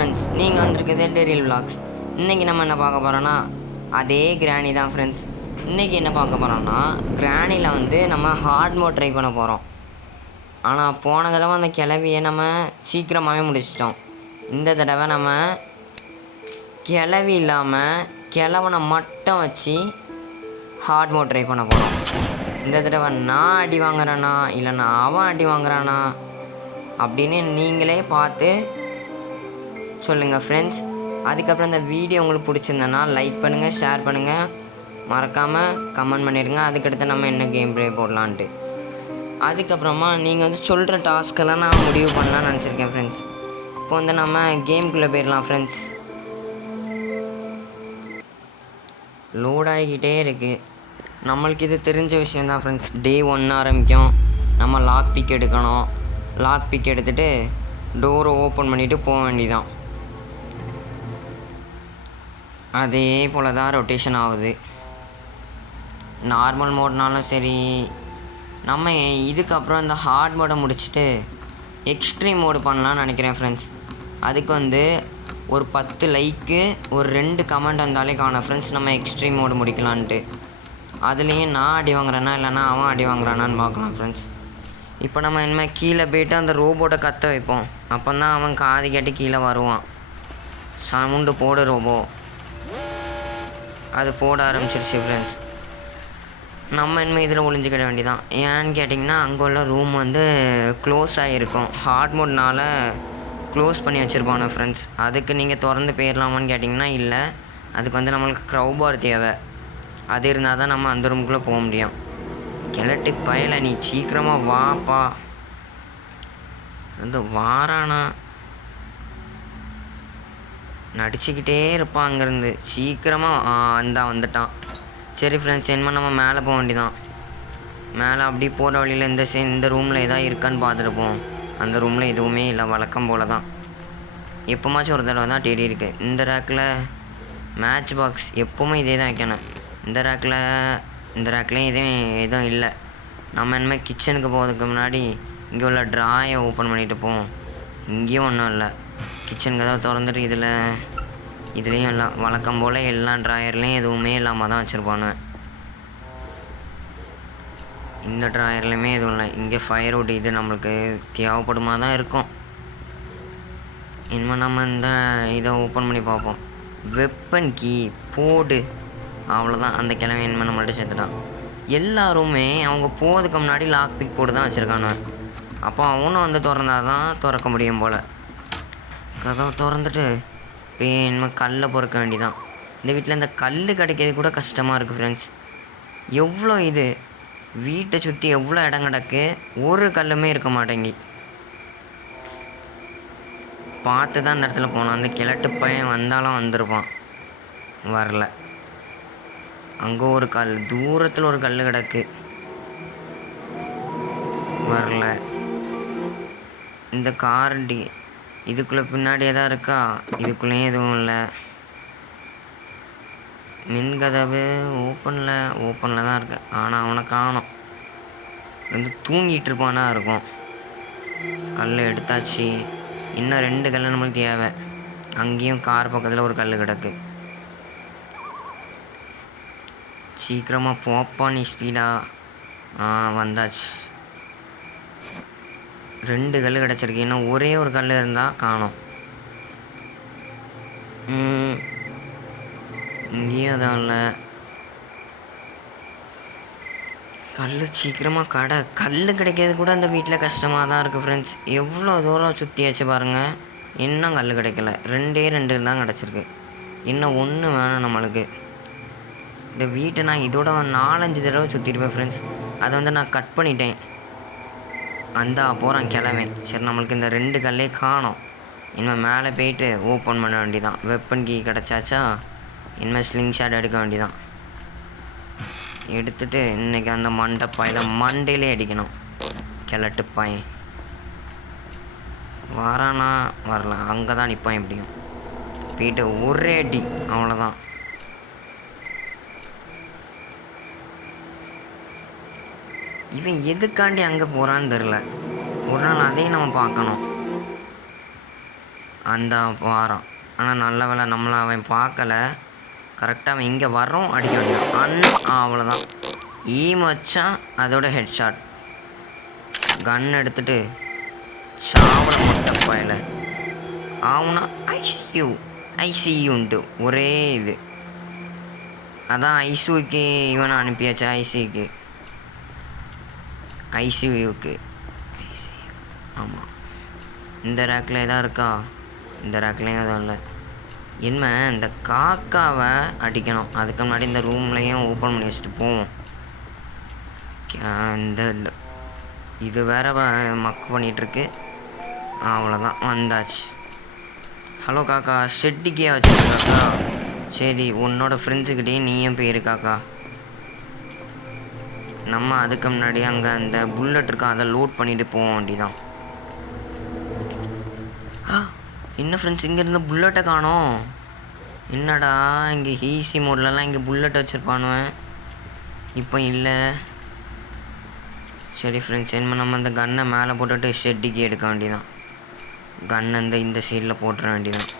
Friends, நீங்கள் வந்திருக்குது டெரில் vlogs. இன்றைக்கி நம்ம என்ன பார்க்க போகிறோன்னா அதே கிராணி தான் ஃப்ரெண்ட்ஸ். இன்றைக்கி என்ன பார்க்க போகிறோன்னா கிராணியில் வந்து நம்ம ஹார்ட் மோட் ட்ரை பண்ண போகிறோம். ஆனால் போன தடவை அந்த கிளவியை நம்ம சீக்கிரமாகவே முடிச்சிட்டோம். இந்த தடவை நம்ம கிளவி இல்லாமல் கிழவனை மட்டும் வச்சு ஹார்ட் மோட் ட்ரை பண்ண போகிறோம். இந்த தடவை நான் அடி வாங்குறேனா இல்லைன்னா அவன் அடி வாங்குறானா அப்படின்னு நீங்களே பார்த்து சொல்லுங்கள் ஃப்ரெண்ட்ஸ். அதுக்கப்புறம் இந்த வீடியோ உங்களுக்கு பிடிச்சிருந்தேன்னா லைக் பண்ணுங்கள், ஷேர் பண்ணுங்கள், மறக்காமல் கமெண்ட் பண்ணிடுங்க. அதுக்கடுத்து நம்ம என்ன கேம் ப்ளே போடலான்ட்டு. அதுக்கப்புறமா நீங்கள் வந்து சொல்கிற டாஸ்க்கெல்லாம் நான் முடிவு பண்ணலான்னு நினச்சிருக்கேன் ஃப்ரெண்ட்ஸ். இப்போ வந்து நம்ம கேமுக்குள்ளே போயிடலாம் ஃப்ரெண்ட்ஸ். லோட் ஆகிக்கிட்டே இருக்குது. நம்மளுக்கு இது தெரிஞ்ச விஷயந்தான் ஃப்ரெண்ட்ஸ். டே 1 ஆரம்பிக்கும். நம்ம லாக் பிக் எடுக்கணும். லாக் பிக் எடுத்துகிட்டு டோரை ஓப்பன் பண்ணிவிட்டு போக வேண்டியதான். அதே போல் தான் ரொட்டேஷன் ஆகுது. நார்மல் மோட்னாலும் சரி. நம்ம இதுக்கப்புறம் இந்த ஹார்ட் மோடை முடிச்சுட்டு எக்ஸ்ட்ரீம் மோடு பண்ணலான்னு நினைக்கிறேன் ஃப்ரெண்ட்ஸ். அதுக்கு வந்து ஒரு 10 லைக்கு ஒரு 2 கமெண்ட் வந்தாலே காணும் ஃப்ரெண்ட்ஸ். நம்ம எக்ஸ்ட்ரீம் மோடு முடிக்கலான்ட்டு. அதுலேயும் நான் அடி வாங்குறேன்னா இல்லைன்னா அவன் அடி வாங்குறானான்னு பார்க்கலாம் ஃப்ரெண்ட்ஸ். இப்போ நம்ம இனிமேல் கீழே போய்ட்டு அந்த ரோபோட்டை கற்ற வைப்போம். அப்போ தான் அவன் காது கேட்டு கீழே வருவான். சவுண்டு போடு ரோபோ. அது போட ஆரம்பிச்சிருச்சு ஃப்ரெண்ட்ஸ். நம்ம இனிமேல் இதில் ஒளிஞ்சிக்கிட வேண்டியதான். ஏன்னு கேட்டிங்கன்னா அங்கே உள்ள ரூம் வந்து க்ளோஸ் ஆகிருக்கும். ஹார்ட் மோட்னால் க்ளோஸ் பண்ணி வச்சுருப்பானு ஃப்ரெண்ட்ஸ். அதுக்கு நீங்கள் திறந்து போயிடலாமான்னு கேட்டிங்கன்னா இல்லை. அதுக்கு வந்து நம்மளுக்கு க்ரௌபார் தேவை. அது இருந்தால் தான் நம்ம அந்த ரூமுக்குள்ளே போக முடியும். கிழட்டு பயல, நீ சீக்கிரமாக வாப்பா. வந்து வாரானா நடிச்சுக்கிட்டே இருப்பான் அங்கேருந்து. சீக்கிரமாக வந்துட்டான். சரி ஃப்ரெண்ட்ஸ், இனிமேல் நம்ம மேலே போக வேண்டியதான். மேலே அப்படி போகிற வழியில் இந்த ரூமில் எதாவது இருக்கான்னு பார்த்துட்டு அந்த ரூமில் எதுவுமே இல்லை, வழக்கம் போல் தான். எப்போமாச்சும் ஒரு தடவை தான் தேடி இருக்குது. இந்த ரேக்கில் மேட்ச் பாக்ஸ் எப்போவுமே இதே தான் வைக்கணும். இந்த ரேக்லேயும் எதுவும் இல்லை. நம்ம இனிமேல் கிச்சனுக்கு போகிறதுக்கு முன்னாடி இங்கே உள்ள ட்ராயை ஓப்பன் பண்ணிவிட்டு போவோம். இங்கேயும் ஒன்றும் இல்லை. கிச்சனுக்கு ஏதாவது திறந்துட்டு இதுலேயும் இல்லை. வழக்கம் போல் எல்லா ட்ராயர்லேயும் எதுவுமே இல்லாமல் தான் வச்சுருப்பானுவேன். இந்த ட்ராயர்லேயுமே எதுவும் இல்லை. இங்கே ஃபயர் வுட் இது நம்மளுக்கு தேவைப்படுமா தான் இருக்கும். இனிமேல் நம்ம இதை ஓப்பன் பண்ணி பார்ப்போம். வெப்பன் கீ போடு. அவ்வளோதான். அந்த கிழமை இனிமேல் நம்மள்ட்ட சேர்த்துட்டான். எல்லாருமே அவங்க போகிறதுக்கு முன்னாடி லாக் பிக் போட்டு தான் வச்சுருக்கானு. அப்போ அவனும் வந்து திறந்தால் தான் திறக்க முடியும் போல். கதவை திறந்துட்டு இப்போ இனிமேல் கல்லை பொறுக்க வேண்டிதான். இந்த வீட்டில் இந்த கல் கிடைக்கிறது கூட கஷ்டமாக இருக்குது ஃப்ரெண்ட்ஸ். எவ்வளோ இது வீட்டை சுற்றி எவ்வளோ இடம் கிடக்கு, ஒரு கல்லுமே இருக்க மாட்டேங்கி. பார்த்து தான் அந்த இடத்துல போனோம். அந்த கிழட்டு பையன் வந்தாலும் வந்திருப்பான், வரல. அங்கே ஒரு கல், தூரத்தில் ஒரு கல் கிடக்கு, வரல. இந்த கார்டி இதுக்குள்ளே பின்னாடியே தான் இருக்கா. இதுக்குள்ளேயும் எதுவும் இல்லை. மின்கதவு ஓப்பனில் தான் இருக்கு. ஆனால் அவனை காணோம். வந்து தூங்கிட்டு இருப்பானா இருக்கும். கல் எடுத்தாச்சு. இன்னும் 2 கல் நம்மளுக்கு தேவை. அங்கேயும் கார் பக்கத்தில் ஒரு கல் கிடக்கு. சீக்கிரமாக போப்பா நீ ஸ்பீடாக. வந்தாச்சு. 2 கல் கிடச்சிருக்கு. இன்னும் ஒரே ஒரு கல் இருந்தால் காணோம். இங்கேயும் அதான் இல்லை. கல் சீக்கிரமாக கல் கிடைக்கிறது கூட அந்த வீட்டில் கஷ்டமாக தான் இருக்குது ஃப்ரெண்ட்ஸ். எவ்வளோ தூரம் சுற்றியாச்சு பாருங்கள். இன்னும் கல் கிடைக்கல. 2 தான் கிடச்சிருக்கு. இன்னும் 1 வேணும் நம்மளுக்கு. இந்த வீட்டை நான் இதோட 4-5 தடவை சுற்றிருப்பேன் ஃப்ரெண்ட்ஸ். அதை வந்து நான் கட் பண்ணிட்டேன். போகிறான் கிழமை. சரி, நம்மளுக்கு இந்த 2 கல்லே காணோம். இனிமேல் மேலே போயிட்டு ஓப்பன் பண்ண வேண்டியதான். வெப்பன் கீ கிடச்சாச்சா, இனிமேல் ஸ்லிங் ஷாட் எடுக்க வேண்டியதான். எடுத்துகிட்டு இன்றைக்கி அந்த மண்டையிலே அடிக்கணும். கிழட்டு பையன் வரானா, வரல. அங்கே தான் நிற்பான். எப்படியும் போயிட்டு ஒரே அடி, அவ்வளோதான். இவன் எதுக்காண்டி அங்கே போகிறான்னு தெரில. ஒரு நாள் அதையும் நம்ம பார்க்கணும். அந்த வாரம். ஆனால் நல்ல வேலை நம்மளை அவன் பார்க்கல. கரெக்டாக அவன் இங்கே வரோம் அடிக்க வேண்டியதான். அவ்வளோதான். மச்சான் அதோட ஹெட் ஷாட். கன் எடுத்துகிட்டு சாவல முட்டப்பாயில் ஆகுனா ஐசியூன்ட்டு ஒரே இது. அதான் ஐசியூக்கு இவனை அனுப்பியாச்சு. ஐசியூக்கு ஆமாம். இந்த ரேக்கில் எதாவது இருக்கா? இந்த ரேக்லேயும் எதுவும் இல்லை. என்ன இந்த காக்காவை அடிக்கணும். அதுக்கு முன்னாடி இந்த ரூம்லேயும் ஓப்பன் பண்ணி வச்சுட்டு போவோம். இந்த இது வேறு மக்கு பண்ணிகிட்ருக்கு. அவ்வளோதான், வந்தாச்சு. ஹலோ காக்கா, ஷெட்டிக்கே வச்சுருக்க காக்கா. சரி, உன்னோட ஃப்ரெண்ட்ஸுக்கிட்டே நீயும் போயிரு காக்கா. நம்ம அதுக்கு முன்னாடி அங்கே அந்த புல்லட் இருக்கா, அதை லோட் பண்ணிவிட்டு போக வேண்டிதான். என்ன ஃப்ரெண்ட்ஸ், இங்கேருந்து புல்லட்டை காணோம். என்னடா இங்கே ஈஸி மோட்லலாம் இங்கே புல்லட் வச்சுருப்பானுவேன், இப்போ இல்லை. சரி ஃப்ரெண்ட்ஸ், என்ன நம்ம அந்த கன்னை மேலே போட்டுட்டு ஷெட்டிக்கு எடுக்க வேண்டியதான். கன் இந்த சைடில் போட்டுற வேண்டியதான்.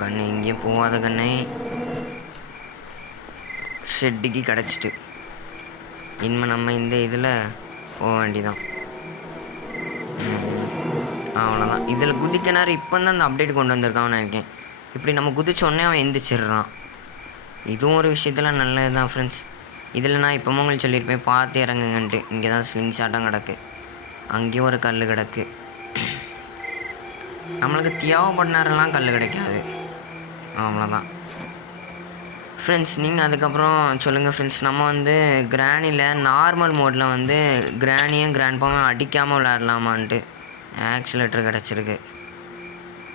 கன்று எங்கேயும் போகாத கண்ணை ஷெட்டிக்கு கிடச்சிட்டு இனிமேல் நம்ம இந்த இதில் போக வேண்டிதான். அவ்வளோதான். இதில் குதிக்க நேரம் இப்போ தான் அந்த அப்டேட் கொண்டு வந்திருக்கான்னு நினைக்கிறேன். இப்படி நம்ம குதிச்சோடனே அவன் எந்திரிச்சிடுறான். இதுவும் ஒரு விஷயத்தில் நல்லது தான் ஃப்ரெண்ட்ஸ். இதில் நான் இப்போ உங்களுக்கு சொல்லியிருப்பேன், பார்த்து இறங்குங்கன்ட்டு. இங்கே தான் ஸ்லிங் ஷாட்டம் கிடக்கு, அங்கேயும் ஒரு கல் கிடக்கு. நம்மளுக்கு தேவைப்பட்ட நேரம்லாம் கல் கிடைக்காது. அவ்வளோதான் ஃப்ரெண்ட்ஸ். நீங்கள் அதுக்கப்புறம் சொல்லுங்கள் ஃப்ரெண்ட்ஸ். நம்ம கிராணியில் நார்மல் மோடில் கிராணியும் கிராண்ட்பாவும் அடிக்காமல் விளையாடலாமான்ட்டு ஆக்சிலேட்டர் கிடச்சிருக்கு.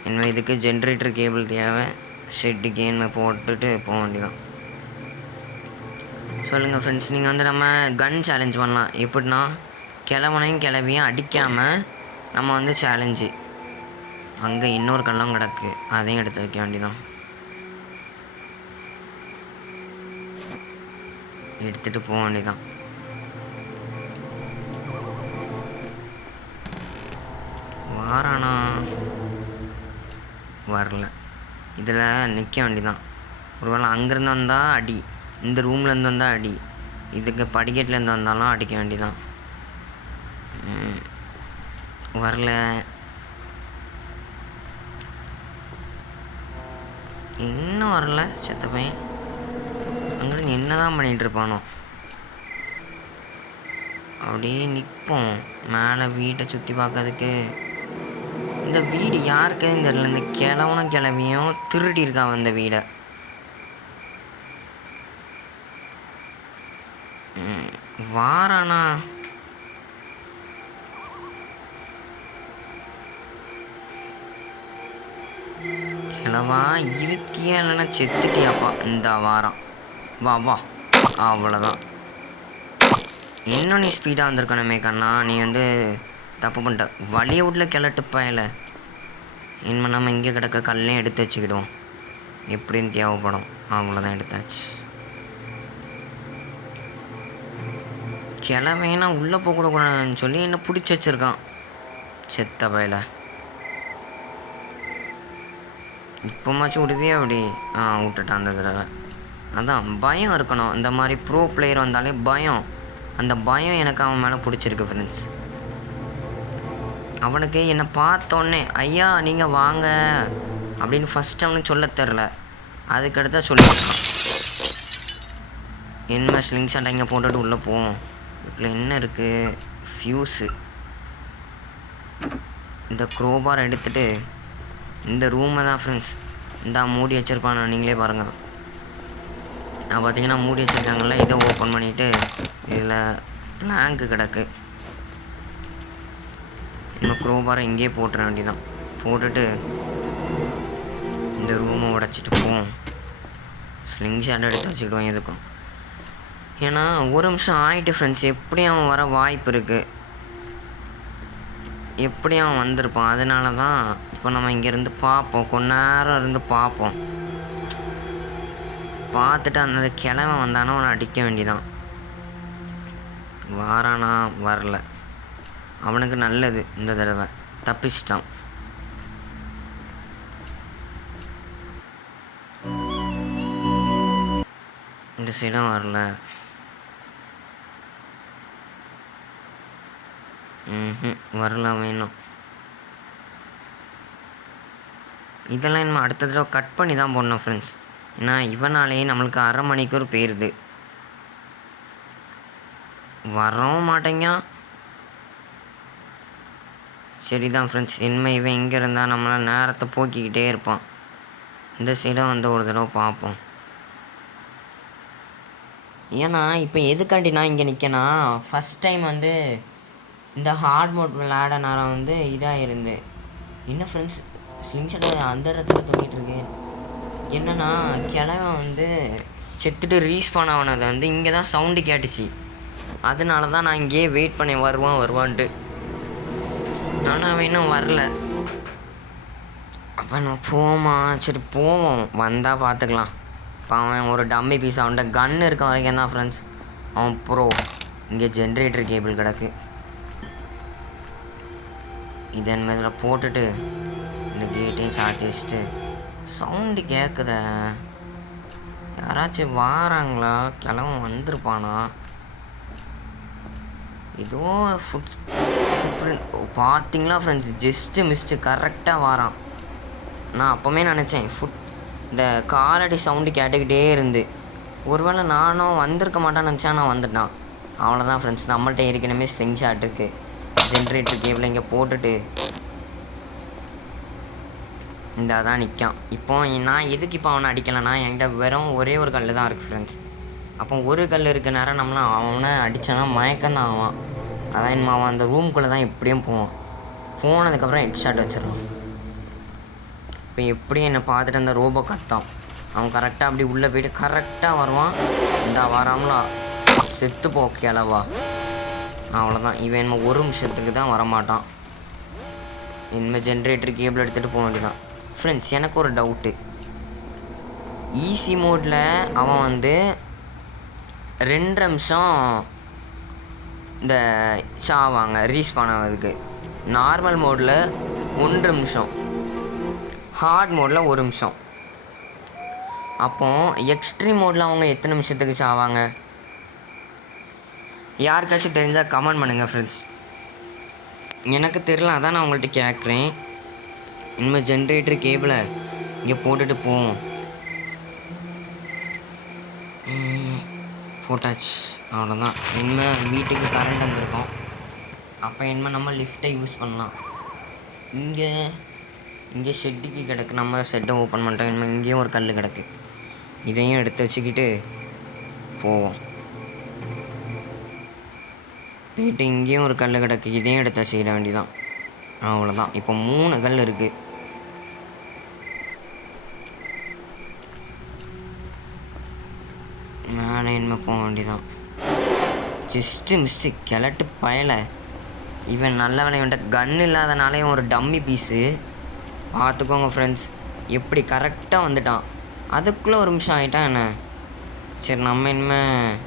இனிமேல் இதுக்கு ஜென்ரேட்டர் கேபிள் தேவை. ஷெட்டுக்கு இனிமேல் போட்டுட்டு போக வேண்டியதான். சொல்லுங்கள் ஃப்ரெண்ட்ஸ். நீங்கள் நம்ம கன் சேலஞ்ச் பண்ணலாம். எப்படின்னா, கிழவனையும் கிளவியும் அடிக்காமல் நம்ம சேலஞ்சு. அங்கே இன்னொரு கல்லம் கிடக்கு, அதையும் எடுத்து வைக்க வேண்டியதான். எடுத்துகிட்டு போக வேண்டியதான். வாரானா? வரல. இதில் நிற்க வேண்டியதான். ஒருவேளை அங்கேருந்து வந்தால் அடி, இந்த ரூம்லேருந்து வந்தால் அடி, இதுக்கு படிக்கட்டிலேருந்து வந்தாலும் அடிக்க வேண்டியதான். வரல. இன்னும் வரல செத்த பையன். அங்கேருந்து என்ன தான் பண்ணிகிட்ருப்பானோ. அப்படியே நிற்போம் மேலே வீட்டை சுற்றி பார்க்கறதுக்கு. இந்த வீடு யாருக்குன்னு தெரியல. இந்த கிழவனும் கிளவியும் திருடி இருக்கான் அந்த வீடை. வாரானா? கிழவா இருக்கியா இல்லைன்னா செத்துட்டியாப்பா இந்த வாரம்? வா வா. அவ்வளோதான். இன்னும் நீ ஸ்பீடாக வந்திருக்கணுமே கண்ணா. நீ தப்பு பண்ணிட்ட. வழியை வீட்டில் கிளட்டுப்பாயில. இனிமேல் நம்ம இங்கே கிடக்க கல்லையும் எடுத்து வச்சுக்கிடுவோம், எப்படின்னு தேவைப்படும். அவ்வளோதான், எடுத்தாச்சு. கிளவைனா உள்ளே போகக்கூடாதுன்னு சொல்லி என்ன பிடிச்சி வச்சுருக்கான் செத்த பயில. இப்போமாச்சும் விடுவே அப்படி விட்டுட்டான் அந்த தடவை. அதான் பயம் இருக்கணும். இந்த மாதிரி ப்ரோ பிளேயர் வந்தாலே பயம். அந்த பயம் எனக்கு அவன் மேலே பிடிச்சிருக்கு ஃப்ரெண்ட்ஸ். அவனுக்கு என்னை பார்த்தோன்னே ஐயா நீங்கள் வாங்க அப்படின்னு ஃபஸ்ட் அவனுக்கு சொல்ல தெரில. அதுக்கடுத்த சொல்லிட்டான். என்ன ஸ்லிங் ஷாட் இங்கே போட்டுட்டு உள்ளே போவோம். இதில் என்ன இருக்குது? ஃப்யூஸு. இந்த க்ரோபார் எடுத்துகிட்டு இந்த ரூமை தான் ஃப்ரெண்ட்ஸ் இந்த மூடி வச்சுருப்பான். நீங்களே பாருங்கள். நான் பார்த்தீங்கன்னா மூடி வச்சுருக்காங்கல்ல, இதை ஓப்பன் பண்ணிவிட்டு இதில் பிளாங்க்கு கிடக்கு. இன்னும் க்ரோபாரை இங்கேயே போட்டுற வேண்டியதான். போட்டுட்டு இந்த ரூமை உடச்சிட்டு போவோம். ஸ்லிங் ஷாட் எடுத்து வச்சுக்கிடுவோம் எதுக்கும். ஏன்னா ஒரு நிமிஷம் ஆகிட்டு ஃப்ரெண்ட்ஸ். எப்படி அவன் வர வாய்ப்பு இருக்குது, எப்படி அவன் வந்திருப்பான். அதனால தான் இப்போ நம்ம இங்கேருந்து பார்ப்போம், கொஞ்ச நேரம் இருந்து பார்ப்போம். பார்த்துட்டு அந்த கிழமை வந்தானோ அவனை அடிக்க வேண்டிதான். வாரானா? வரல. அவனுக்கு நல்லது இந்த தடவை தப்பிச்சிட்டான். இந்த சைடும் வரல. வரல வேணும். இதெல்லாம் நம்ம அடுத்த தடவை கட் பண்ணி தான் போடணும் ஃப்ரெண்ட்ஸ். ஏன்னா இவனாலேயே நம்மளுக்கு 1/2 மணிக்கூர் போயிடுது. வரவும் மாட்டேங்க. சரிதான் ஃப்ரெண்ட்ஸ், இனிமேல் இவன் இங்கே இருந்தால் நம்மளை நேரத்தை போக்கிக்கிட்டே இருப்பான். இந்த சைடும் வந்து ஒரு தடவை பார்ப்போம். ஏன்னா இப்போ எதுக்காண்டி நான் இங்கே நிற்கேன்னா, ஃபஸ்ட் டைம் வந்து இந்த ஹார்ட் மோட் விளையாட நேரம் வந்து இதாக இருந்து என்ன ஃப்ரெண்ட்ஸ் ஸ்லிங்ஷாட் அந்த இடத்துல தொங்கிட்டு இருக்கு. என்னன்னா கிழவன் வந்து செத்துட்டு ரீஸ்பான் ஆனது வந்து இங்கே தான் சவுண்டு கேட்டுச்சு. அதனால தான் நான் இங்கேயே வெயிட் பண்ணேன் வருவான்ட்டு. ஆனால் அவன் இன்னும் வரல. அப்போ நம்ம போமா, சரி போவோம், வந்தால் பார்த்துக்கலாம். இப்போ அவன் ஒரு டம்மி பீஸ், அவன்கிட்ட கன் இருக்க வரைக்கும் தான் ஃப்ரெண்ட்ஸ் அவன் ப்ரோ. இங்கே ஜென்ரேட்டர் கேபிள் கிடக்கு. இதன் இதில் போட்டுட்டு இந்த கேட்டையும் சாத்தி வச்சுட்டு சவுண்டு கேட்குத. யாராச்சும் வாராங்களா? கிளவன் வந்திருப்பானா? ஏதோ ஃபுட் பார்த்தீங்களா ஃப்ரெண்ட்ஸ், ஜஸ்ட்டு மிஸ்ட்டு கரெக்டாக வாரான். நான் அப்போவே நினச்சேன் இந்த காலடி சவுண்டு கேட்டுக்கிட்டே இருந்து ஒருவேளை நானும் வந்திருக்க மாட்டான்னு நினச்சா நான் வந்துட்டான். அவ்வளோதான் ஃப்ரெண்ட்ஸ், நம்மள்ட்ட ஏற்கனவே ஸ்லிங் ஷாட் இருக்குது. ஜென்ரேட்டர் கேபிள் இங்கே போட்டுட்டு இந்த அதான் நிற்கான். இப்போ நான் எதுக்கு இப்போ அவனை அடிக்கலைன்னா, என்கிட்ட வெறும் ஒரே ஒரு கல் தான் இருக்குது ஃப்ரெண்ட்ஸ். அப்போ ஒரு கல் இருக்க நேரம் நம்மளாம் அவனை அடித்தானா மயக்கம்தான் ஆவான். அதான் என்ன அவன் அந்த ரூம்குள்ளே தான் எப்படியும் போவான். போனதுக்கப்புறம் ஹெட் ஷாட் வச்சிடலாம். இப்போ எப்படியும் என்னை பார்த்துட்டு அந்த ரோபோ கத்தான். அவன் கரெக்டாக அப்படி உள்ளே போய்ட்டு கரெக்டாக வருவான். இந்த வராமலா செத்து போக்கியளவா. அவ்வளோதான், இவன் என்ன 1 நிமிஷத்துக்கு தான் வரமாட்டான். இனிமேல் ஜென்ரேட்டர் கேபிள் எடுத்துகிட்டு போக வேண்டியதான். ஃப்ரெண்ட்ஸ், எனக்கு ஒரு டவுட்டு. ஈஸி மோடில் அவன் வந்து 2 நிமிஷம் இந்த சாவாங்க ரீஸ்பான் ஆகிறதுக்கு. நார்மல் மோடில் 1 நிமிஷம், ஹார்ட் மோடில் 1 நிமிஷம். அப்போது எக்ஸ்ட்ரீம் மோடில் அவங்க எத்தனை நிமிஷத்துக்கு சாவாங்க? யாருக்காச்சும் தெரிஞ்சால் கமெண்ட் பண்ணுங்கள் ஃப்ரெண்ட்ஸ். எனக்கு தெரியல, அதான் நான் உங்கள்கிட்ட கேட்குறேன். இனிமேல் ஜென்ரேட்டர் கேபிளை இங்கே போட்டுட்டு போவோம். போட்டாச்சு, அவ்வளோதான். இனிமேல் வீட்டுக்கு கரண்ட் வந்திருக்கோம். அப்போ இனிமேல் நம்ம லிஃப்ட்டை யூஸ் பண்ணலாம். இங்கே ஷெட்டுக்கு கிடக்கு. நம்ம ஷெட்டை ஓப்பன் பண்ணிட்டோம். இனிமேல் இங்கேயும் ஒரு கல் கிடக்கு. இதையும் எடுத்து வச்சுக்கிட்டு போவோம். போயிட்டு இங்கேயும் ஒரு கல் கிடக்கு. இதையும் எடுத்து வச்சுக்கிட வேண்டியதான். அவ்வளோதான். இப்போ 3 கல் இருக்குது. மேலே இனிமேல் போக வேண்டியதான். ஜஸ்ட்டு மிஸ்ட்டு கிளட்டு பயலை. இவன் நல்ல வேலையன்ட்ட கன் இல்லாதனாலே ஒரு டம்மி பீஸு. பார்த்துக்கோங்க ஃப்ரெண்ட்ஸ், எப்படி கரெக்டாக வந்துட்டான். அதுக்குள்ளே 1 நிமிஷம் ஆகிட்டான் என்ன. சரி, நம்ம இனிமேல்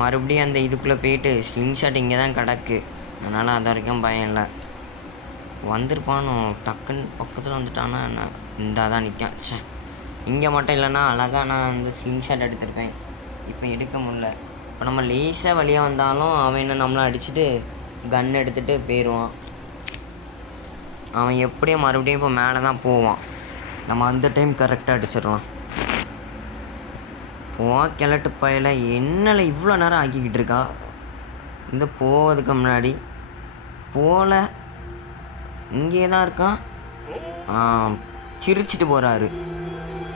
மறுபடியும் அந்த இதுக்குள்ளே போயிட்டு ஸ்லிங் ஷாட் இங்கே தான் கிடக்கு. அதனால் அது வரைக்கும் பயம் இல்லை. வந்திருப்பானோ டக்குன்னு பக்கத்தில் வந்துட்டானா என்ன. இந்த தான் நிற்கான். சே, இங்கே மட்டும் இல்லைன்னா அழகாக நான் அந்த ஸ்லிங் ஷாட் எடுத்திருப்பேன். இப்போ எடுக்க முடில. இப்போ நம்ம லேசாக வழியாக வந்தாலும் அவன் என்ன நம்மளை அடிச்சுட்டு கன் எடுத்துகிட்டு போயிடுவான். அவன் எப்படியும் மறுபடியும் இப்போ மேலே தான் போவான். நம்ம அந்த டைம் கரெக்டாக அடிச்சிடலாம். கிளட்டு பயல என்னல இவ்வளோ நேரம் ஆக்கிக்கிட்டு இருக்கா. இந்த போவதுக்கு முன்னாடி போல இங்கே தான் இருக்கான். சிரிச்சிட்டு போகிறாரு.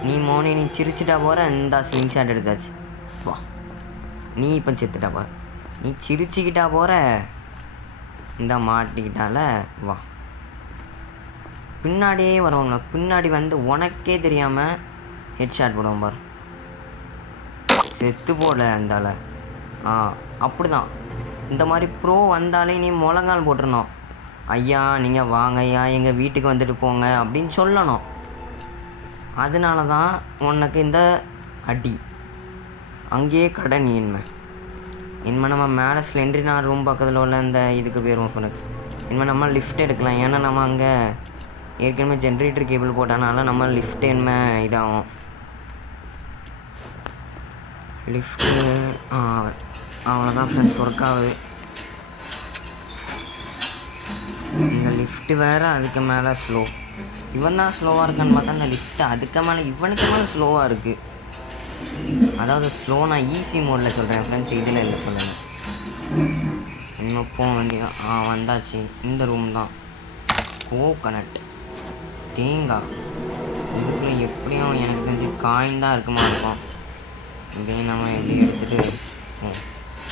நீ சிரிச்சிட்டா போகிற. இந்த ஸ்லிங் ஷாட் எடுத்தாச்சு. வா, நீ இப்போ செத்துட்டா பார். நீ சிரிச்சிக்கிட்டா போகிற. இந்த மாட்டிக்கிட்டால வா. பின்னாடியே வரவங்கள பின்னாடி வந்து உனக்கே தெரியாமல் ஹெட் ஷாட் போடுவோம் பார். செத்து போடல அந்தால. அப்படி தான். இந்த மாதிரி ப்ரோ வந்தாலே நீ முழங்கால் போட்டுருணும். ஐயா நீங்கள் வாங்க ஐயா, எங்கள் வீட்டுக்கு வந்துட்டு போங்க அப்படின்னு சொல்லணும். அதனால தான் உனக்கு இந்த அடி. அங்கேயே கடை நீ இனிமேல் நம்ம மேலே ஸ்லெண்ட்ரினா ரூம் பக்கத்தில் உள்ள இந்த இதுக்கு போயிடுவோம் ஃப்ரெண்ட்ஸ். இனிமேல் நம்ம லிஃப்ட் எடுக்கலாம். ஏன்னா நம்ம அங்கே ஏற்கனவே ஜென்ரேட்டர் கேபிள் போட்டனால நம்ம லிஃப்ட் இனிமேல் இதாகும். லிஃப்ட்டு அவ்வளோதான் ஃப்ரெண்ட்ஸ், ஒர்க் ஆகுது. இந்த லிஃப்ட்டு வேறு அதுக்கு மேலே ஸ்லோ. இவன் தான் ஸ்லோவாக இருக்கான்னு பார்த்தா இந்த லிஃப்ட்டு அதுக்கு மேலே இவனுக்கு மேலே ஸ்லோவாக இருக்குது. அதாவது ஸ்லோ நான் ஈஸி மோடில் சொல்கிறேன் ஃப்ரெண்ட்ஸ், இதில் இல்லை சொல்லுங்கள். இன்னும் போக வேண்டியதான். வந்தாச்சு. இந்த ரூம் தான். கோகனட் தேங்காய். இதுக்குள்ளே எப்படியும் எனக்கு தெரிஞ்சு காயின் தான் இருக்குமா இருக்கும். இதையும் நம்ம எப்படி எடுத்துகிட்டு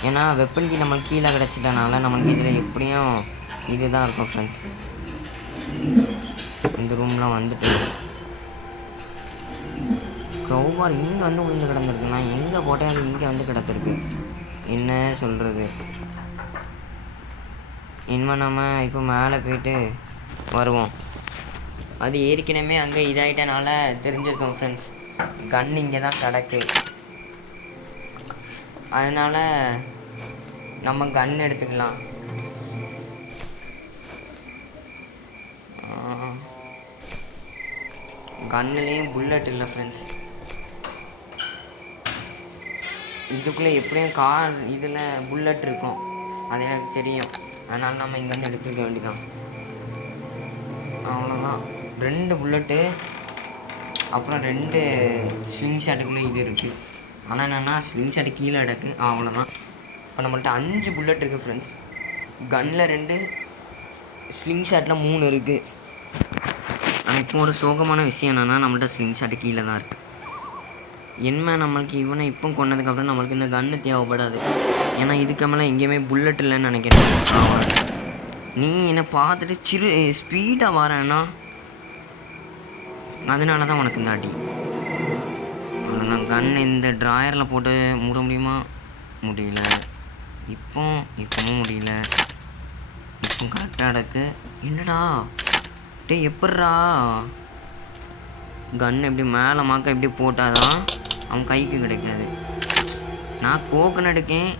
ஏன்னா வெப்பன்கி நம்மளுக்கு கீழே கிடச்சிட்டனால நம்மளுக்கு இதில் எப்படியும் இதுதான் இருக்கும் ஃப்ரெண்ட்ஸ். இந்த ரூம்லாம் வந்துட்டு க்ரௌபார் இங்கே வந்து விழுந்து கிடந்திருக்கு. நான் எங்கே போட்டேன் அது இங்கே வந்து கிடத்திருக்கு. என்ன சொல்கிறது. இனிமேல் நம்ம இப்போ மேலே போய்ட்டு வருவோம். அது ஏற்கனவே அங்கே இதாகிட்டனால தெரிஞ்சிருக்கோம் ஃப்ரெண்ட்ஸ், கன் இங்கே தான் கிடக்கு. அதனால் நம்ம கன் எடுத்துக்கலாம். கன்னுலேயும் புல்லட் இல்லை ஃப்ரெண்ட்ஸ். இதுக்குள்ளே எப்படியும் கார் இதில் புல்லட் இருக்கும், அது எனக்கு தெரியும். அதனால் நம்ம இங்கே வந்து எடுத்துக்க வேண்டியதான். அவ்வளோதான். 2 புல்லட்டு அப்புறம் 2 ஸ்லிங் ஷாட்டுக்குள்ளே இது இருக்குது. ஆனால் என்னென்னா ஸ்லிங் ஷாட்டு கீழே கிடக்கு. அவ்வளோதான். இப்போ நம்மள்ட்ட 5 புல்லட் இருக்குது ஃப்ரெண்ட்ஸ். கன்னில் 2, ஸ்லிங் ஷாட்டில் 3 இருக்குது. ஆனால் இப்போ ஒரு சோகமான விஷயம் என்னென்னா நம்மள்ட்ட ஸ்லிங் ஷாட்டு கீழே தான் இருக்குது. என்ன நம்மளுக்கு இவனை இப்போ கொண்டதுக்கப்புறம் நம்மளுக்கு இந்த கன்று தேவைப்படாது. ஏன்னா இதுக்கு மேலே எங்கேயுமே புல்லட் இல்லைன்னு நினைக்கிறேன். நீ என்னை பார்த்துட்டு ஸ்பீடாக வரேன்னா அதனால தான் உனக்கு இந்த அடி. அவ்வளோதான். கன் இந்த ட்ராயரில் போட்டு மூட முடியுமா? முடியல. இப்போவும் முடியல. இப்போ கரெக்டாக கிடக்கு. என்னடா எப்பட்றா கன் எப்படி மேலே மாக்க எப்படி போட்டால் தான் அவன் கைக்கு கிடைக்காது. நான் கோக்கன் எடுக்கேன்.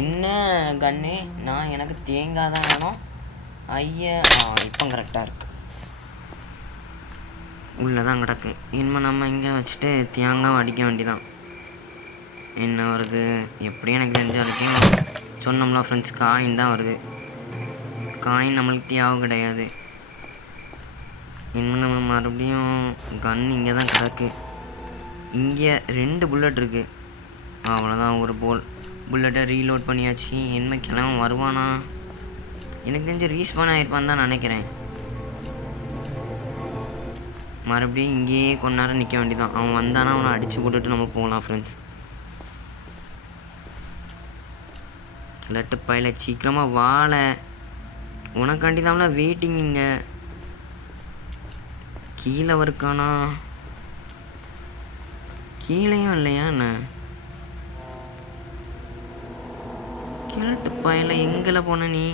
என்ன கன்னு நான் எனக்கு தேங்காய் தான் வேணும். ஐயா இப்போ கரெக்டாக இருக்கு. உள்ளே தான் கிடக்கு. இனிமேல் நம்ம இங்கே வச்சுட்டு தேங்காய் அடிக்க வேண்டிதான். என்ன வருது எப்படியும் எனக்கு தெரிஞ்ச வரைக்கும் சொன்னோம்ல ஃப்ரெண்ட்ஸ், காயின் தான் வருது. காயின் நம்மளுக்கு தேவை கிடையாது. இனிமேல் நம்ம மறுபடியும் கன் இங்கே தான் கிடக்கு. இங்கே 2 புல்லட் இருக்குது. அவ்வளோதான். ஒரு புல்லட்டை ரீலோட் பண்ணியாச்சு. இனிமேல் கிளம்ப வருவானா? எனக்கு தெரிஞ்சு ரீஸ்பான் ஆகிருப்பான்னு தான் நினைக்கிறேன். மறுபடியும் இங்கேயே கொஞ்ச நேரம் நிற்க வேண்டியதான். அவன் வந்தானா அவனை அடித்து போட்டுட்டு நம்ம போகலாம் ஃப்ரெண்ட்ஸ். கிளட்டு பையில சீக்கிரமாக வாழ. உனக்காண்டி தான் வெயிட்டிங். இங்கே கீழே இருக்கானா? கீழேயும் இல்லையா என்ன? கிழட்டு பாயில எங்கல போன நீ?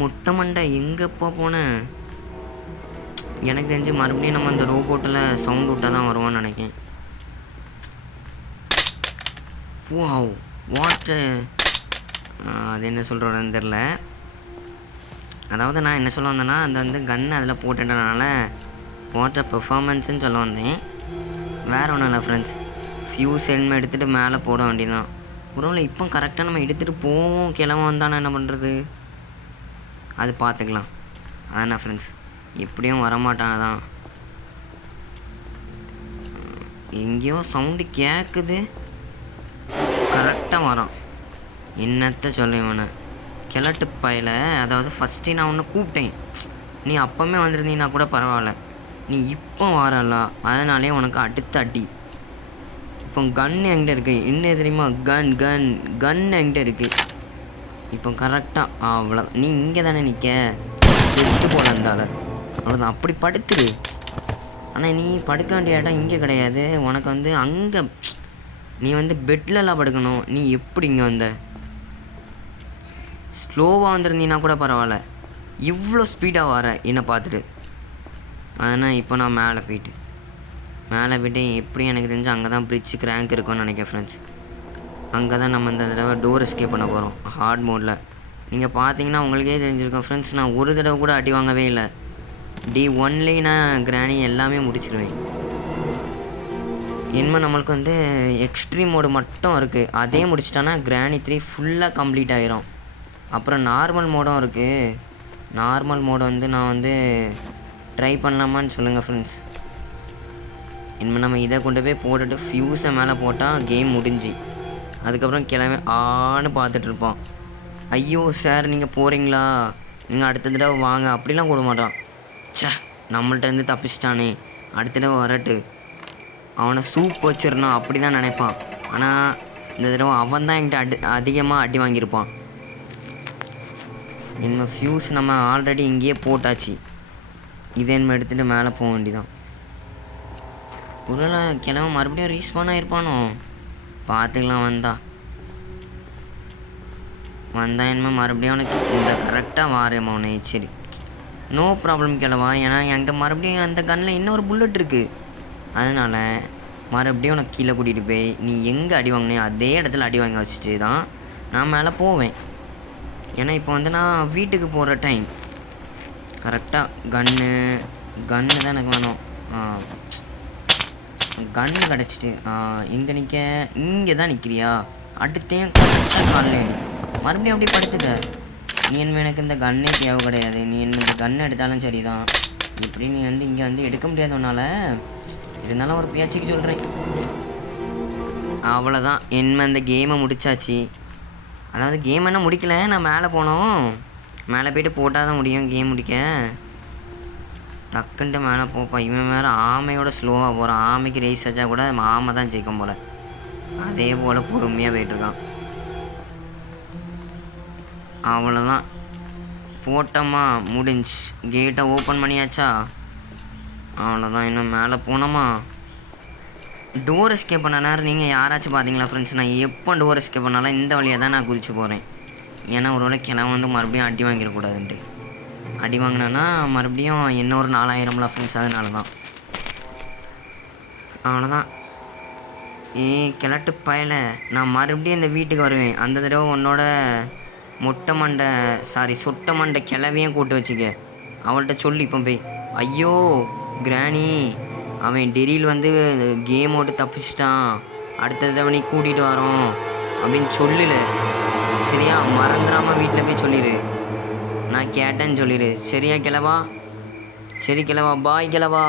மொட்டை மண்டை எங்கப்பா போன? எனக்கு தெரிஞ்சு மறுபடியும் நம்ம அந்த ரோபோட்டில் சவுண்ட் விட்டால் தான் வருவான்னு நினைக்கிறேன். வாவ் வாட்டு அது என்ன சொல்கிறோன்னு தெரில. அதாவது நான் என்ன சொல்ல வந்தேன்னா அந்த வந்து கன் அதில் போட்டுட்டனால வாட்டர் பெர்ஃபார்மன்ஸுன்னு சொல்ல வந்தேன். வேறு ஒன்றும் இல்லை ஃப்ரெண்ட்ஸ். ஃபியூஸ் எண்மை எடுத்துகிட்டு மேலே போட வேண்டியதான். ஒருவேளை இப்போ கரெக்டாக நம்ம எடுத்துகிட்டு போவோம் கிளம்ப வந்தானே என்ன பண்ணுறது? அது பார்த்துக்கலாம். அதானே ஃப்ரெண்ட்ஸ், எப்படியும் வரமாட்டாங்க தான். எங்கேயோ சவுண்டு கேட்குது. கரெக்டாக வரான். என்னத்த சொல்ல இவனை கிழட்டு பையில. அதாவது ஃபஸ்ட்டு நான் ஒன்று கூப்பிட்டேன், நீ அப்போமே வந்துருந்தீங்கன்னா கூட பரவாயில்ல. நீ இப்போ வரல, அதனாலே உனக்கு அடுத்த அடி. இப்போ கன் என்கிட்ட இருக்குது. என்ன தெரியுமா? கன் என்கிட்ட இருக்குது. இப்போ கரெக்டாக அவ்வளோ. நீ இங்கே தானே நிற்க, செத்து போல இருந்தால அவ்வளோதான். அப்படி படுத்துரு. ஆனால் நீ படுக்க வேண்டிய இடம் இங்கே கிடையாது. உனக்கு வந்து அங்கே நீ வந்து பெட்லலாம் படுக்கணும். நீ எப்படி இங்கே வந்த? ஸ்லோவாக வந்துருந்தீங்கன்னா கூட பரவாயில்ல, இவ்வளோ ஸ்பீடாக வர என்னை பார்த்துட்டு. அதனால் இப்போ நான் மேலே போயிட்டு எப்படி எனக்கு தெரிஞ்சு அங்கே தான் பிரிட்ஜுக்கு ரேங்க் இருக்கும்னு நினைக்கிறேன் ஃப்ரெண்ட்ஸ். அங்கே தான் நம்ம இந்த தடவை டோர் எஸ்கேப் பண்ண போகிறோம் ஹார்ட் மோடில். நீங்கள் பார்த்தீங்கன்னா உங்களுக்கே தெரிஞ்சிருக்கோம் ஃப்ரெண்ட்ஸ், நான் ஒரு தடவை கூட அடி வாங்கவே இல்லை. D1லேயே நான் கிராணி எல்லாமே முடிச்சிருவேன். இனிமேல் நம்மளுக்கு வந்து எக்ஸ்ட்ரீம் மோடு மட்டும் இருக்குது. அதே முடிச்சிட்டோன்னா கிராணி 3 ஃபுல்லாக கம்ப்ளீட் ஆகிரும். அப்புறம் நார்மல் மோடும் இருக்குது. நார்மல் மோடு வந்து நான் வந்து ட்ரை பண்ணலாமான்னு சொல்லுங்கள் ஃப்ரெண்ட்ஸ். இனிமேல் நம்ம இதை கொண்டு போய் போட்டுட்டு ஃப்யூஸை மேலே போட்டால் கேம் முடிஞ்சு அதுக்கப்புறம் கிளம்பி ஆன்னு பார்த்துட்ருப்பான். ஐயோ சார் நீங்கள் போகிறீங்களா, நீங்கள் அடுத்த தடவை வாங்க அப்படிலாம் கூட மாட்டான். சே நம்மள்ட்ட இருந்து தப்பிச்சிட்டானே, அடுத்த தடவை வரட்டு அவனை சூப் வச்சிடணும் அப்படி தான் நினைப்பான். ஆனால் இந்த தடவை அவன் தான் என்கிட்ட அதிகமாக அடி வாங்கியிருப்பான். இனிமேல் ஃப்யூஸ் நம்ம ஆல்ரெடி இங்கேயே போட்டாச்சு. இதை இனிமேல் எடுத்துகிட்டு மேலே போக வேண்டியதான். ஒருவேளை கிளம்ப மறுபடியும் ரீஸ்பான் ஆகிருப்பானோ, பார்த்துக்கலாம். வந்தா இனிமேல் மறுபடியும் அவனுக்கு இந்த கரெக்டாக வாரேம்மா அவனை. சரி நோ ப்ராப்ளம் கிளவா, ஏன்னா என்கிட்ட மறுபடியும் அந்த கன்னில் இன்னொரு புல்லட் இருக்குது. அதனால் மறுபடியும் உனக்கு கீழே கூட்டிகிட்டு போய் நீ எங்கே அடி வாங்கினே அதே இடத்துல அடி வாங்கி வச்சுட்டு தான் நான் மேலே போவேன். ஏன்னா இப்போ வந்து நான் வீட்டுக்கு போகிற டைம். கரெக்டாக கன்று தான் எனக்கு வேணும். கன்று கிடச்சிட்டு எங்கே நிற்க, இங்கே தான் நிற்கிறியா, அடுத்தையும் கரெக்டாக காலையில் அடி மறுபடியும் அப்படி படுத்துக்க. நீ என்ன எனக்கு இந்த கன்னே தேவை கிடையாது. நீ என்ன இந்த கன்று எடுத்தாலும் சரி தான், இப்படி நீ வந்து இங்கே வந்து எடுக்க முடியாது உன்னால். இருந்தாலும் ஒரு பேச்சுக்கு சொல்கிறேன். அவ்வளோதான், என்ன இந்த கேமை முடிச்சாச்சு. அதாவது கேம் என்ன முடிக்கல, நான் மேலே போனோம். மேலே போய்ட்டு போட்டால் தான் முடியும் கேம் முடிக்க. டக்குன்ட்டு மேலே போப்பா. இவன் வேறு ஆமையோட ஸ்லோவாக போகிறான். ஆமைக்கு ரேஸ் வச்சா கூட ஆமை தான் ஜெயிக்கும் போல். அதே போல் பொறுமையாக போயிட்டுருக்கான். அவ்வளோதான், போட்டோமா முடிஞ்சு. கேட்டை ஓப்பன் பண்ணியாச்சா, அவ்வளோதான். இன்னும் மேலே போனோமா. டோர் எஸ்கேப் பண்ண நேரம் நீங்கள் யாராச்சும் பார்த்தீங்களா ஃப்ரெண்ட்ஸ்? நான் எப்போ டோர் எஸ்கேப் பண்ணாலும் இந்த வழியாக தான் நான் குதிச்சு போகிறேன். ஏன்னா ஒரு வேளை கிளம்ப வந்து மறுபடியும் அடி வாங்கிடக்கூடாதுன்ட்டு. அடி வாங்கினேன்னா மறுபடியும் என்ன ஒரு 4000 ஃப்ரெண்ட்ஸ். அதனால தான். அவ்வளோதான். கிழட்டு பயலை, நான் மறுபடியும் இந்த வீட்டுக்கு வருவேன். அந்த தடவை உன்னோட சொட்ட மண்டை கிளவியும் கூட்டு வச்சுக்க. அவள்கிட்ட சொல்லி இப்போ போய், ஐயோ கிராணி அவன் டெரியில் வந்து கேமோட்டு தப்பிச்சிட்டான், அடுத்த தடவை நீ கூட்டிகிட்டு வரோம் அப்படின்னு சொல்லல சரியா? மறந்துடாமல் வீட்டில் போய் சொல்லிடு, நான் கேட்டேன்னு சொல்லிடு சரியா கிளவா? சரி கிளவா, பாய் கிளவா.